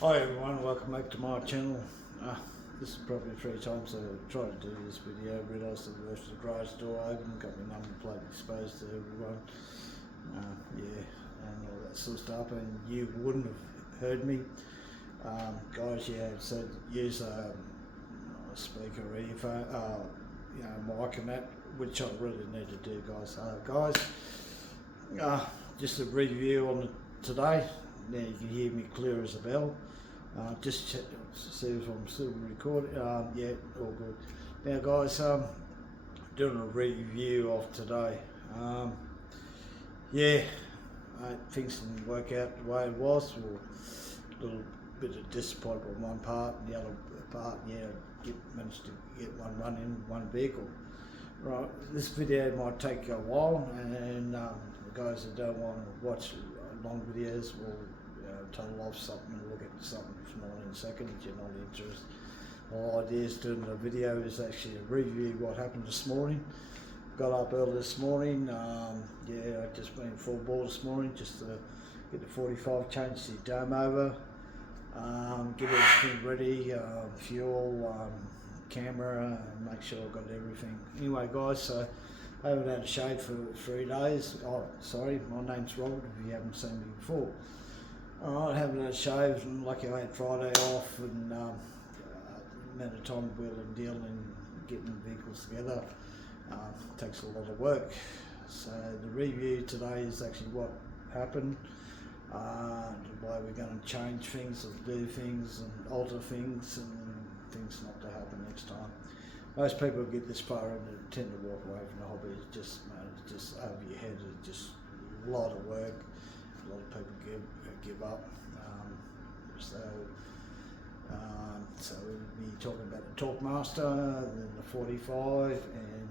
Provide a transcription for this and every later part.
Hi everyone, welcome back to my channel. This is probably 3 times I've tried to do this video. Realised I left the garage door open, got my number plate exposed to everyone. And all that sort of stuff, and you wouldn't have heard me. Guys, so use a speaker or earphone, mic and that, which I really need to do, guys. Just a review on today. Now you can hear me clear as a bell. Just check, see if I'm still recording. Yeah, all good. Now guys, doing a review of today. Things didn't work out the way it was. A little bit of disappointment on one part, and the other part, managed to get one running, one vehicle. Right, this video might take a while, and the guys that don't want to watch long videos will total off something and look at something for 19 seconds if you're not interested. The whole idea is doing the video is actually a review what happened this morning. Got up early this morning. I just went full bore this morning just to get the 45, change the dome over, get everything ready, fuel, camera, and make sure I've got everything. Anyway guys, so I haven't had a shave for 3 days. Oh, sorry, my name's Robert if you haven't seen me before. Alright, haven't had a shave, and lucky I had Friday off, and the amount of time wheeling and dealing and getting vehicles together takes a lot of work. So the review today is actually what happened, the way we're going to change things or do things and alter things and things not to happen next time. Most people get this far and tend to walk away from the hobby. It's just over your head. It's just a lot of work. A lot of people give up. So we'll be talking about the Talkmaster, then the 45, and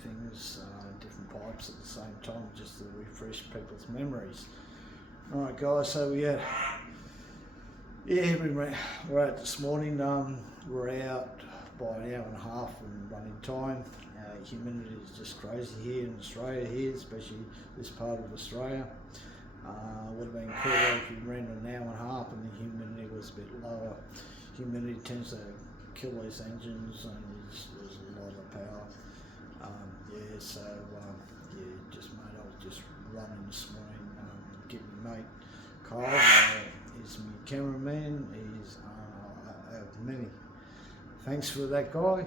things, different pipes at the same time, just to refresh people's memories. All right, guys. So we're out this morning. We're out by an hour and a half in running time. Humidity is just crazy here in Australia, especially this part of Australia. Would have been cooler if you ran an hour and a half and the humidity was a bit lower. Humidity tends to kill these engines, and there's a lot of power. I was just running this morning. Give my mate Kyle, he's my cameraman. He's many thanks for that guy.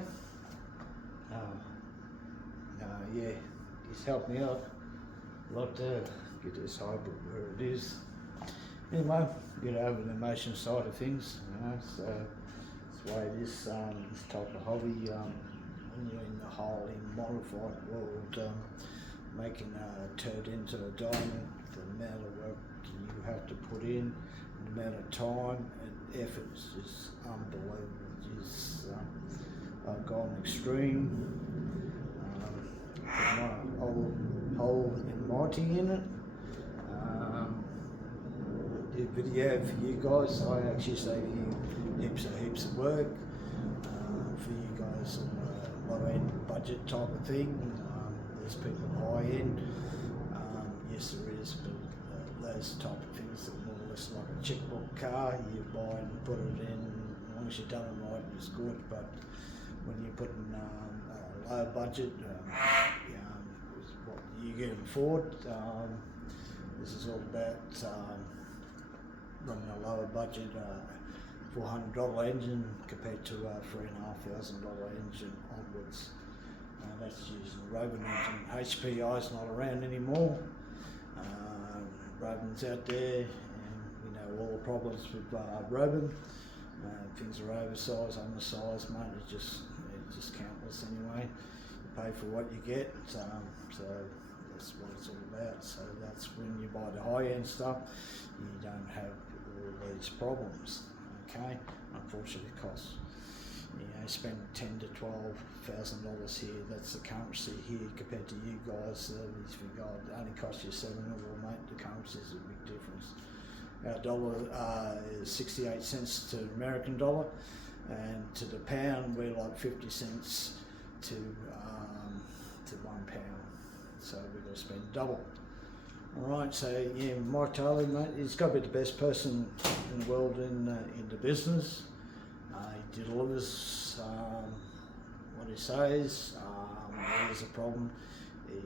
He's helped me out a lot to get this hybrid where it is. Anyway, get over the emotion side of things, so that's the way it is, this type of hobby, when you're in the highly modified world, making a turd into a diamond, the amount of work you have to put in, the amount of time and effort is just unbelievable. I've gone extreme. Put my whole mighty in it. Did a video for you guys. I actually save you heaps of work for you guys on a low end budget type of thing. There's people high end. Yes, there is, but those type of things that are more or less like a checkbook car. You buy and put it in. As long as you've done it right, it's good. But when you're putting low budget, what you can afford. This is all about running a lower budget $400 engine compared to a $3,500 engine onwards. That's using a Rovan engine. HPI's not around anymore. Rovan's out there, and we know all the problems with Rovan. Things are oversized, undersized, mate. It's just countless anyway. You pay for what you get, so that's what it's all about. So that's when you buy the high-end stuff, you don't have all these problems. Okay, unfortunately, it costs. Spend $10,000 to $12,000 here. That's the currency here compared to you guys. If you got it only costs you $7, well, mate, the currency is a big difference. Our dollar is 68 cents to American dollar, and to the pound we're like 50 cents to £1. So we've got to spend double. Alright, so yeah, Mike Taylor, mate, he's got to be the best person in the world in the business. He delivers what he says. When there's a problem, he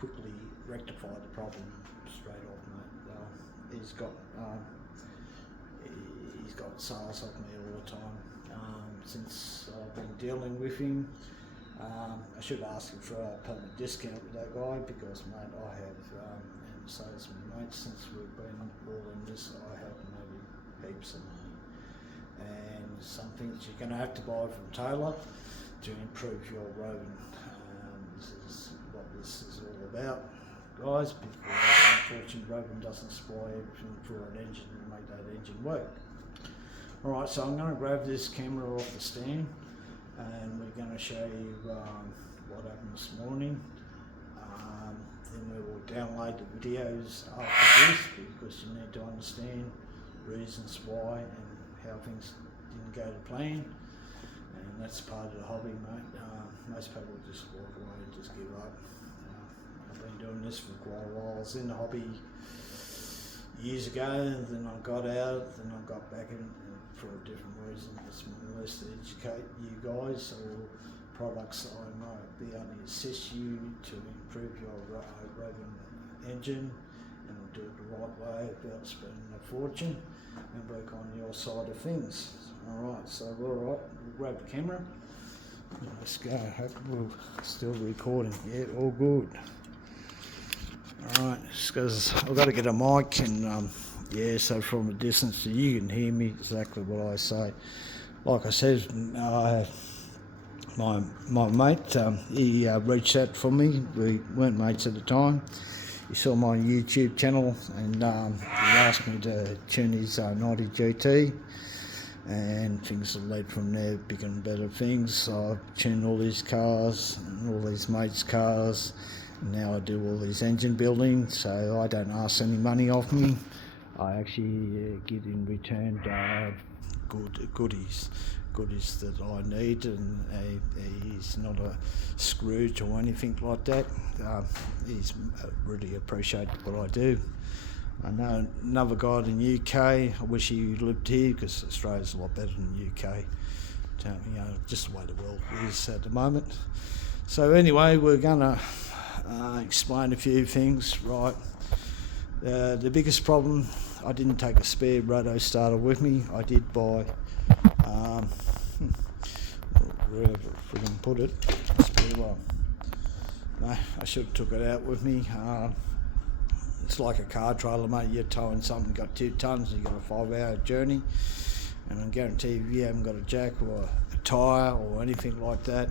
quickly rectify the problem straight off, mate. He's got sales off me all the time since I've been dealing with him. I should ask him for a permanent discount with that guy because, mate, I have, and so has my mate, since we've been all in this, I have made heaps of money. And some things you're going to have to buy from Taylor to improve your Rovan. This is what this is all about, guys, because unfortunately Rovan doesn't supply everything for an engine and make that engine work. Alright, so I'm going to grab this camera off the stand and we're going to show you what happened this morning. Then we will download the videos after this because you need to understand reasons why and how things didn't go to plan. And that's part of the hobby, mate. Most people just walk away and just give up. I've been doing this for quite a while. I was in the hobby years ago, then I got out, then I got back in for a different reason. It's more or less to educate you guys or products that I might be able to assist you to improve your Rovan engine and do it the right way without spending a fortune and work on your side of things. Alright, so we're alright, we'll grab the camera. Let's go. Hope we're still recording. Yeah, all good. Alright, because I've got to get a mic and yeah, so from a distance you can hear me exactly what I say. Like I said, my mate, he reached out for me. We weren't mates at the time. He saw my YouTube channel and he asked me to tune his 90 GT, and things have led from there, bigger and better things. So I've tuned all these cars and all these mates' cars. And now I do all these engine building, so I don't ask any money off me. I actually get in return goodies that I need, and he's not a Scrooge or anything like that. He's really appreciate what I do. I know another guy in the UK. I wish he lived here because Australia's a lot better than the UK. You know, just the way the world is at the moment. So anyway, we're gonna explain a few things, right? The biggest problem, I didn't take a spare roto starter with me. I did buy, wherever we can put it, spare one. No, I should have took it out with me. It's like a car trailer, mate. You're towing something, got 2 tons, you've got a 5-hour journey. And I guarantee if you haven't got a jack or a tyre or anything like that,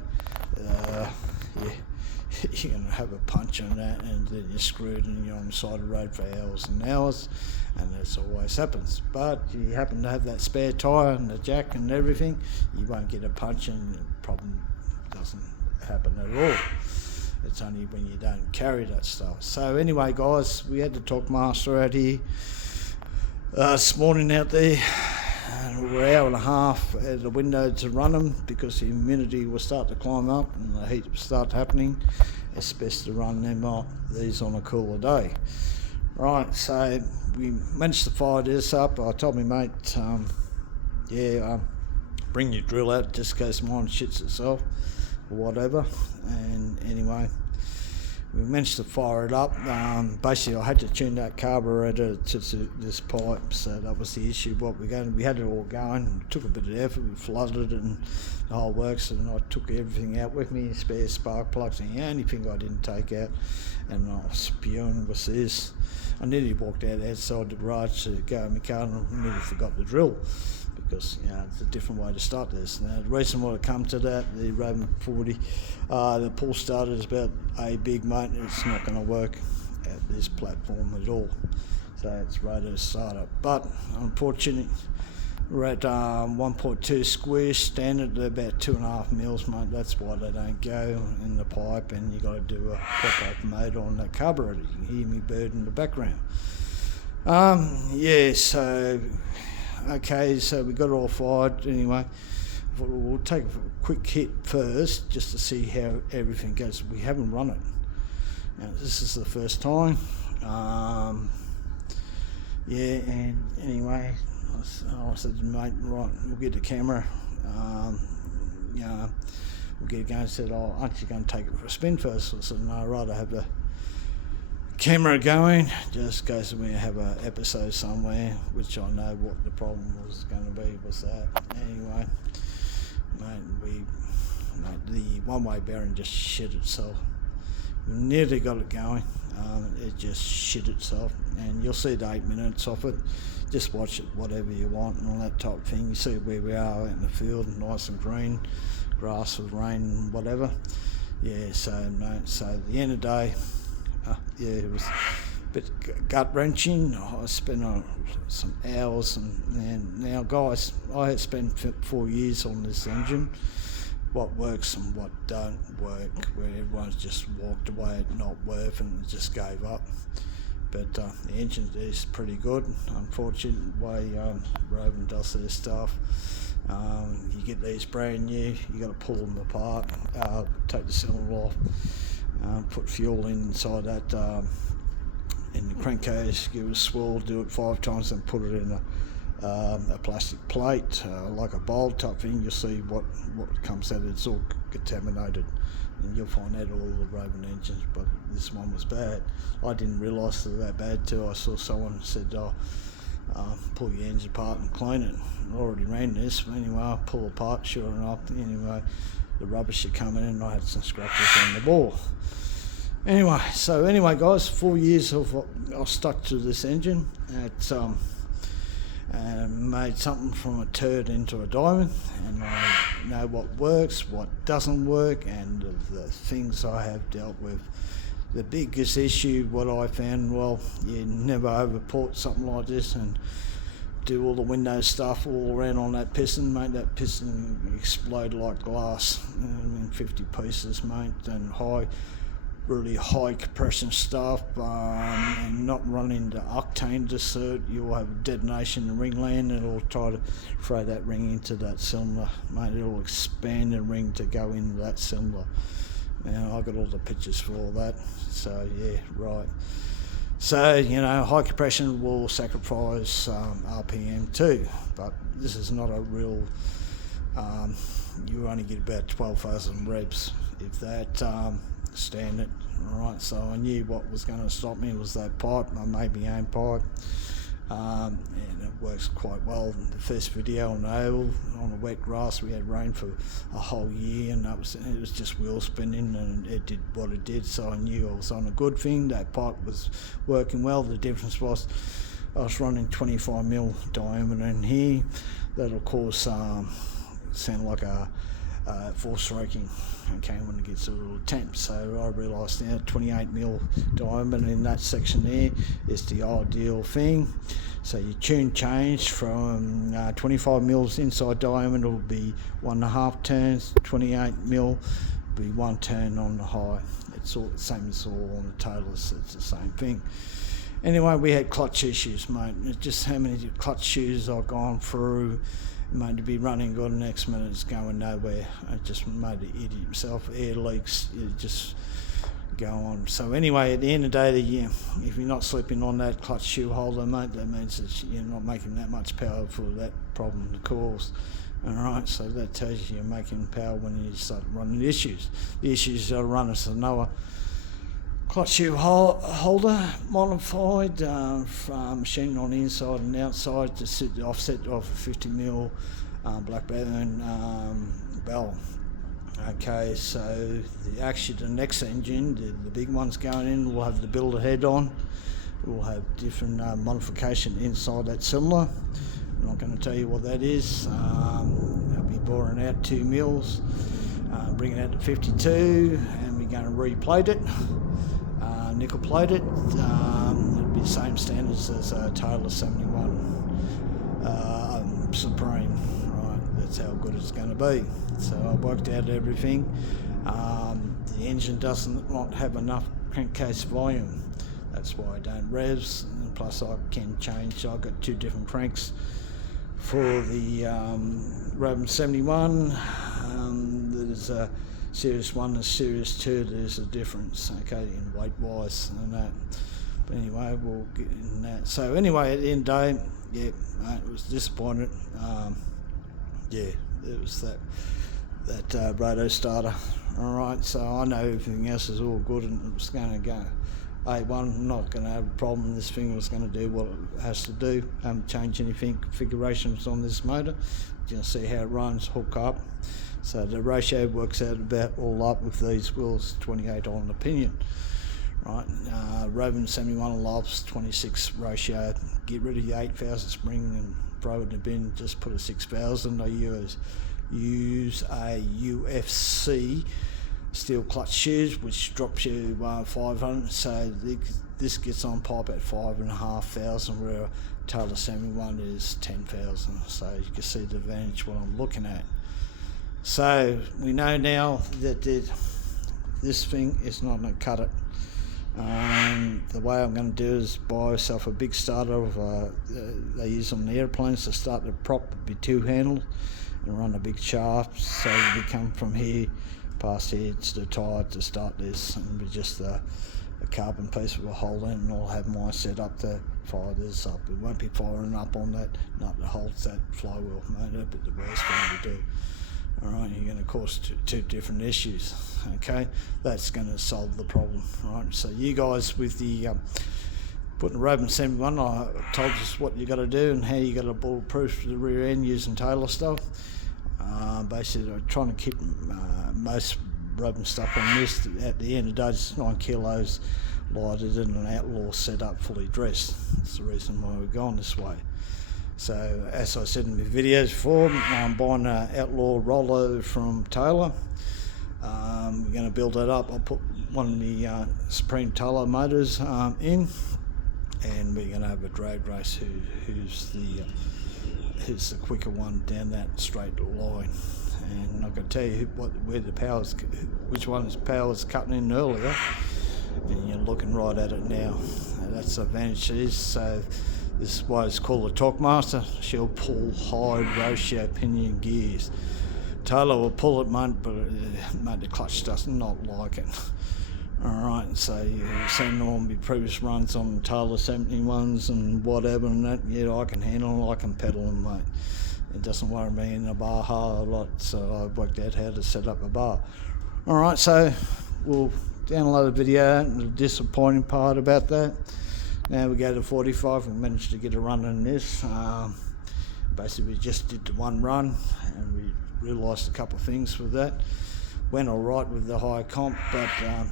yeah, you're going to have a punch on that, and then you're screwed and you're on the side of the road for hours and hours, and that's always happens. But if you happen to have that spare tyre and the jack and everything, you won't get a punch and the problem doesn't happen at all. It's only when you don't carry that stuff. So anyway, guys, we had the torque master out here this morning out there. We're an hour and a half at the window to run them because the humidity will start to climb up and the heat will start happening. It's best to run these on a cooler day. Right, so we managed to fire this up. I told my mate, bring your drill out just in case mine shits itself or whatever. And anyway, we managed to fire it up. Basically, I had to tune that carburetor to this pipe, so that was the issue. We had it all going. It took a bit of effort. We flooded it and the whole works, and I took everything out with me, spare spark plugs, and the only thing I didn't take out, and I was spewing, was this. I nearly walked outside the garage to go in my car and nearly forgot the drill, because it's a different way to start this. Now, the reason why I come to that, the Rovan 40, the pull starter is about a big, mate. It's not going to work at this platform at all. So it's rotor starter. But unfortunately, we're at 1.2 square standard, about 2.5 mils, mate. That's why they don't go in the pipe, and you got to do a pop-up mode on the carburetor. You can hear me bird in the background. Okay, so we got it all fired anyway. We'll take a quick hit first just to see how everything goes. We haven't run it. Now, this is the first time. Yeah, and anyway, I said, mate, right, we'll get the camera. We'll get going. I said, aren't you going to take it for a spin first? I said, no, I'd rather have the camera going, just in case we have an episode somewhere, which I know what the problem was going to be, was that. Anyway, mate, the one-way bearing just shit itself. We nearly got it going. It just shit itself, and you'll see the 8 minutes of it. Just watch it, whatever you want, and all that type of thing. You see where we are out in the field, nice and green, grass with rain, whatever. Yeah, so mate, so at the end of the day, it was a bit gut-wrenching. I spent some hours, and now, guys, I had spent 4 years on this engine. What works and what don't work, where everyone's just walked away at not worth and just gave up. But the engine is pretty good. Unfortunately, the way Rovan does their stuff, you get these brand new, you got to pull them apart, take the cylinder off, put fuel inside that in the crankcase, give it a swirl, do it 5 times, and put it in a plastic plate, like a bowl type thing. You'll see what comes out. It's all contaminated, and you'll find that all the Rovan engines, but this one was bad. I didn't realise it was that bad till I saw someone said, pull your engine apart and clean it. I already ran this, but anyway, I pull apart, sure enough, anyway, the rubbish had come in and I had some scratches on the ball. Anyway guys, 4 years I've stuck to this engine. It's made something from a turd into a diamond, and I know what works, what doesn't work, and the things I have dealt with. The biggest issue, what I found, well, you never overport something like this and do all the window stuff all around on that piston, mate. That piston explode like glass in 50 pieces, mate, and really high compression stuff, and not running the octane dessert. You'll have a detonation in the ring land, and it'll try to throw that ring into that cylinder, mate. It'll expand the ring to go into that cylinder, and I got all the pictures for all that. So yeah, right. So, high compression will sacrifice RPM too, but this is not a real, you only get about 12,000 revs, if that, standard. Alright, so I knew what was going to stop me was that pipe. I made my own pipe, and it works quite well. The first video on the oval, on the wet grass, we had rain for a whole year, and it was just wheel spinning, and it did what it did, so I knew I was on a good thing. That pipe was working well. The difference was I was running 25mm diameter in here. That'll cause sound like a force stroking, okay, when it gets a little temp. So I realised now 28mm diameter in that section there is the ideal thing. So your tune change from 25mm inside diameter will be 1.5 turns, 28mm will be 1 turn on the high. It's all the same as all on the tailors, it's the same thing. Anyway, we had clutch issues, mate. It's just how many clutch shoes I've gone through, mate, to be running good, next minute it's going nowhere. I just made an idiot himself. Air leaks, you just go on. So anyway, at the end of the day, if you're not slipping on that clutch shoe holder, mate, that means that you're not making that much power for that problem to cause. Alright, so that tells you you're making power when you start running issues. The issues are running another clutch shoe holder, modified, machine on the inside and outside to sit offset of a 50mm Blackburn bell. Okay, so the next engine, the big one's going in, we'll have the builder head on. We'll have different modification inside that cylinder. I'm not going to tell you what that is. I'll be boring out 2 mils, bring it out to 52, and we're going to replate it. Nickel plated. It'll be the same standards as Taylor 71 Supreme. Right, that's how good it's going to be. So I worked out everything. The engine does not have enough crankcase volume. That's why I don't revs. And plus, I can change. I've got 2 different cranks for the Rovan 71. There's a Series 1 and Series 2, there's a difference, okay, in weight wise and that. But anyway, we'll get in that. So anyway, at the end of the day, yeah, it was disappointed. Yeah, it was that roto starter. All right, so I know everything else is all good and it was going to go A1. I'm not going to have a problem. This thing was going to do what it has to do. Haven't changed anything configurations on this motor. You can see how it runs, hook up. So the ratio works out about all up with these wheels, 28 on the pinion. Right, Rovan 71 loves 26 ratio. Get rid of your 8,000 spring and throw it in the bin. Just put a 6,000. I use a UFC steel clutch shoes, which drops you 500. So this gets on pipe at 5,500, where Taylor 71 is 10,000. So you can see the advantage what I'm looking at. So we know now that this thing is not going to cut it. The way I'm going to do is buy myself a big starter of they use on the airplanes to start the prop would be 2 handles and run a big shaft, so we come from here past here to the tyre to start this, and be just a carbon piece with a hole in, and I'll have mine set up to fire this up. It won't be firing up on that nut that holds that flywheel motor, but the worst thing to do. Alright, you're going to cause two different issues. Okay, that's going to solve the problem. Right, so you guys with the putting the Rovan 71, I told us what you got to do and how you got to bulletproof the rear end using Taylor stuff. Basically, I'm trying to keep most Rovan stuff on this. At the end of the day, it's 9 kilos lighter than an Outlaw setup, fully dressed. That's the reason why we're going this way. So, as I said in my videos before, I'm buying an Outlaw rollover from Taylor. We're going to build that up. I'll put one of the Supreme Taylor motors in, and we're going to have a drag race who's the quicker one down that straight line. And I'm going to tell you where the power's, which one's power's cutting in earlier, and you're looking right at it now. And that's the advantage to this. So this is why it's called a torque master. She'll pull high ratio pinion gears. Taylor will pull it, mate, but the clutch does not like it. Alright, so you've seen all my previous runs on Taylor 71s and whatever, and that, yeah, I can handle them, I can pedal them, mate. It doesn't worry me in a baja a lot, so I've worked out how to set up a bar. Alright, so we'll download the video. The disappointing part about that, now we go to 45, we managed to get a run in this. Basically we just did the one run and we realised a couple of things with that. Went alright with the higher comp, but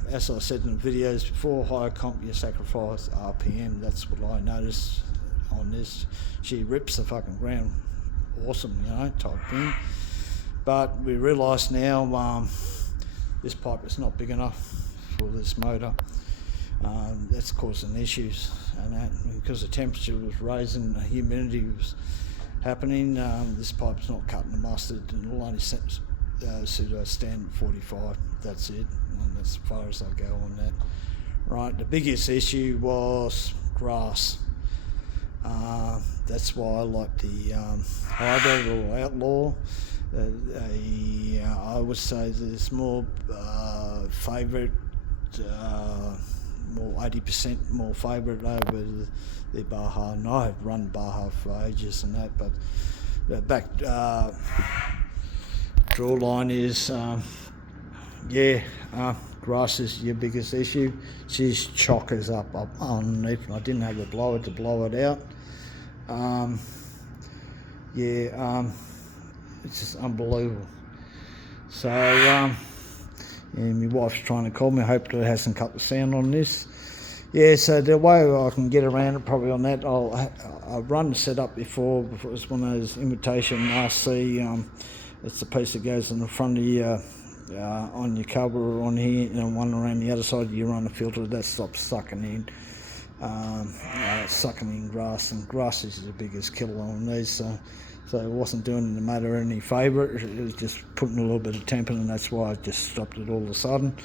as I said in the videos before, higher comp you sacrifice RPM. That's what I noticed on this. She rips the fucking ground awesome, you know, type thing. But we realised now this pipe is not big enough for this motor. That's causing issues, and that because the temperature was rising, the humidity was happening. This pipe's not cutting the mustard, and it'll only suit a standard 45. That's it, and that's as far as I go on that. Right, the biggest issue was grass. That's why I like the hybrid or Outlaw. I would say there's more favourite, more 80% more favourite over the Baja, and I have run Baja for ages and that, but the back draw line is grass is your biggest issue. She's chockers up underneath, and I didn't have a blower to blow it out. It's just unbelievable. So and my wife's trying to call me. I hope that it hasn't cut the sound on this. Yeah, so the way I can get around it probably on that, I've run the setup before it was one of those imitation RC. It's the piece that goes in the front of your on your cover on here, and one around the other side you run a filter that stops sucking in grass, and grass is the biggest killer on these. So it wasn't doing the motor any favour. It was just putting a little bit of temp in, and that's why I just stopped it all of a sudden.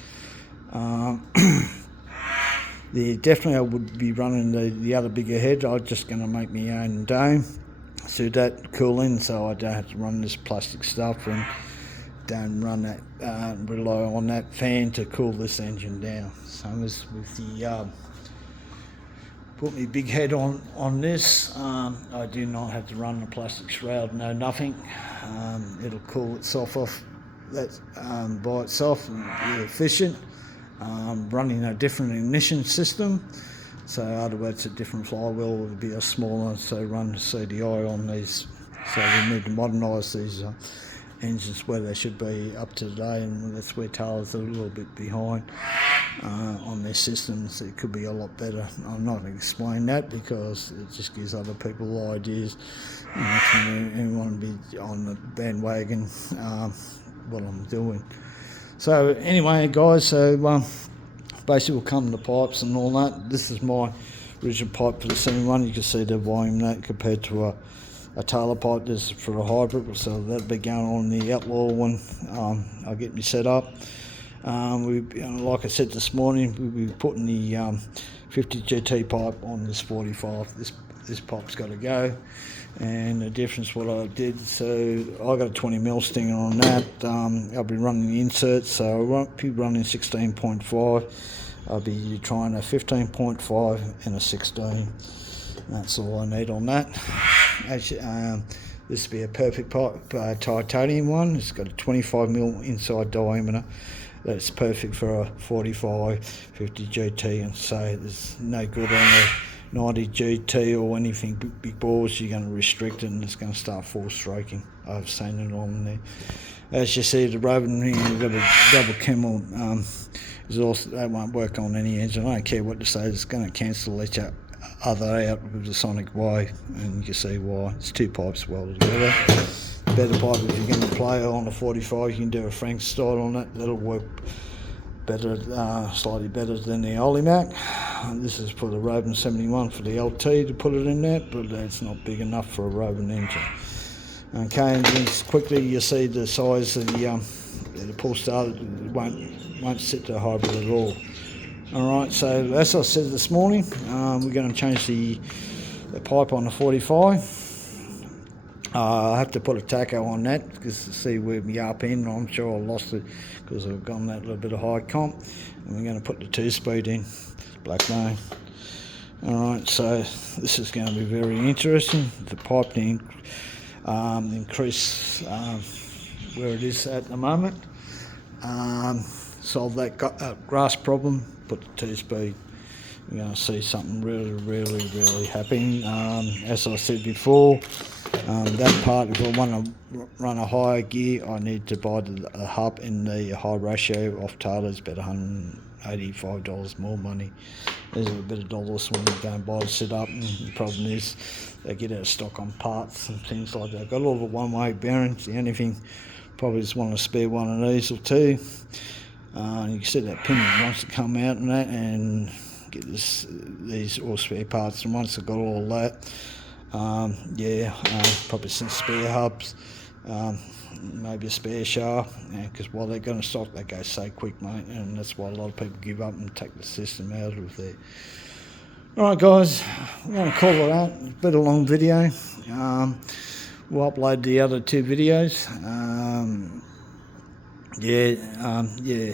Definitely I would be running the other bigger head. I'm just going to make my own dome so that cooling, so I don't have to run this plastic stuff and don't run that, rely on that fan to cool this engine down. Same as with the put my big head on this. I do not have to run the plastic shroud, no nothing. It'll cool itself off that by itself and be efficient. Running a different ignition system, so in other words a different flywheel would be a smaller, so run CDI on these. So we need to modernise these engines where they should be up to date, and that's where Taylor's a little bit behind on their systems. It could be a lot better. I'm not going to explain that because it just gives other people ideas. And want to be on the bandwagon what I'm doing. So anyway, guys, so basically we'll come to pipes and all that. This is my original pipe for the 71. You can see the volume that compared to a Taylor pipe. This is for a hybrid, so that'll be going on the Outlaw when I'll get me set up. Like I said this morning, we'll be putting the 50 GT pipe on this 45. This pipe's got to go. And the difference what I did, so I got a 20mm stinger on that. I'll be running the inserts, so I won't be running 16.5. I'll be trying a 15.5 and a 16. That's all I need on that. Actually, this will be a perfect pipe, titanium one. It's got a 25mm inside diameter. That's perfect for a 45, 50 GT, and so there's no good on the 90 GT or anything big balls. You're going to restrict it and it's going to start force stroking. I've seen it on there. As you see, the Rovan here, you've got a double camel. Is also, that won't work on any engine. I don't care what to say, it's going to cancel each other out with the sonic wave, and you can see why. It's two pipes welded together. Better pipe if you're going to play on a 45, you can do a Frank style on that. That'll work better, slightly better than the Olimac. This is for the Rovan 71 for the LT to put it in there, but it's not big enough for a Rovan engine. Okay, and just quickly you see the size of the pull start. It won't sit the hybrid at all. Alright, so as I said this morning, we're going to change the pipe on the 45. I have to put a taco on that because to see where my RPM, I'm sure I lost it because I've gone that little bit of high comp. And we're going to put the 2-speed in, black name. Alright, so this is going to be very interesting. The pipe increase where it is at the moment. Solve that grass problem, put the 2-speed. We're going to see something really happening. As I said before, that part, if I want to run a higher gear, I need to buy the hub in the high ratio off Taylor's, about $185 more money. There's a bit of dollars when you go and buy the set up, and the problem is they get out of stock on parts and things like that. I've got all the one-way bearings. The only thing, probably just want to spare one of these or two. You can see that pin wants to come out and that, and get these all spare parts. And once I've got all that, probably some spare hubs, maybe a spare shaft, because while they're going to stock, they go so quick, mate, and that's why a lot of people give up and take the system out of there. Alright guys, I'm going to call it out. It's a bit of a long video. We'll upload the other two videos.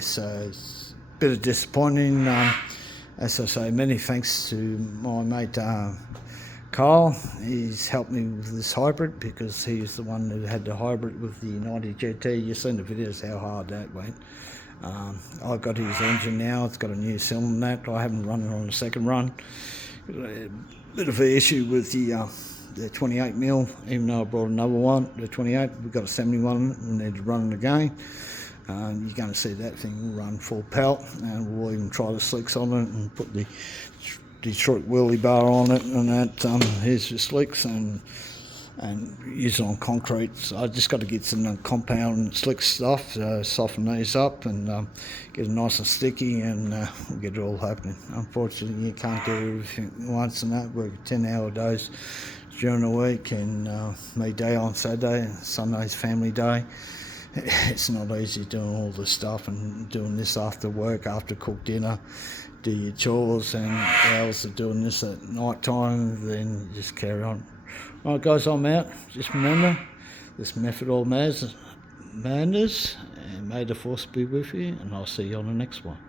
So it's a bit of disappointing. As I say, many thanks to my mate Kyle. He's helped me with this hybrid because he's the one that had the hybrid with the 90 GT. You've seen the videos how hard that went. I've got his engine now. It's got a new cylinder in that. I haven't run it on the second run. A bit of an issue with the 28mm, even though I brought another one, the 28. We've got a 71 and need to run it again. You're going to see that thing run full pelt, and we'll even try the slicks on it and put the Detroit wheelie bar on it and that. Here's the slicks and use it on concrete. So I just got to get some compound slick stuff, soften these up and get it nice and sticky, and we'll get it all happening. Unfortunately, you can't do everything once and that. Work 10-hour days during the week, and me day on Saturday, Sunday's family day. It's not easy doing all this stuff and doing this after work, after cook dinner, do your chores and hours of doing this at night time, then just carry on. Alright guys, I'm out. Just remember, this method all madness, and may the force be with you, and I'll see you on the next one.